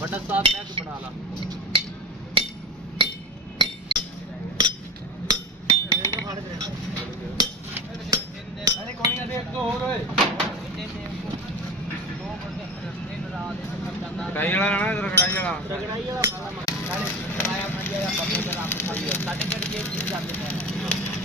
बड़ा साफ पैक बना ला अरे कौन है एक तो हो रहे कढ़ाई वाला ना इधर कढ़ाई वाला साढ़े 5 या 5 या 15 आप साढ़े 8 के लिए जाते हैं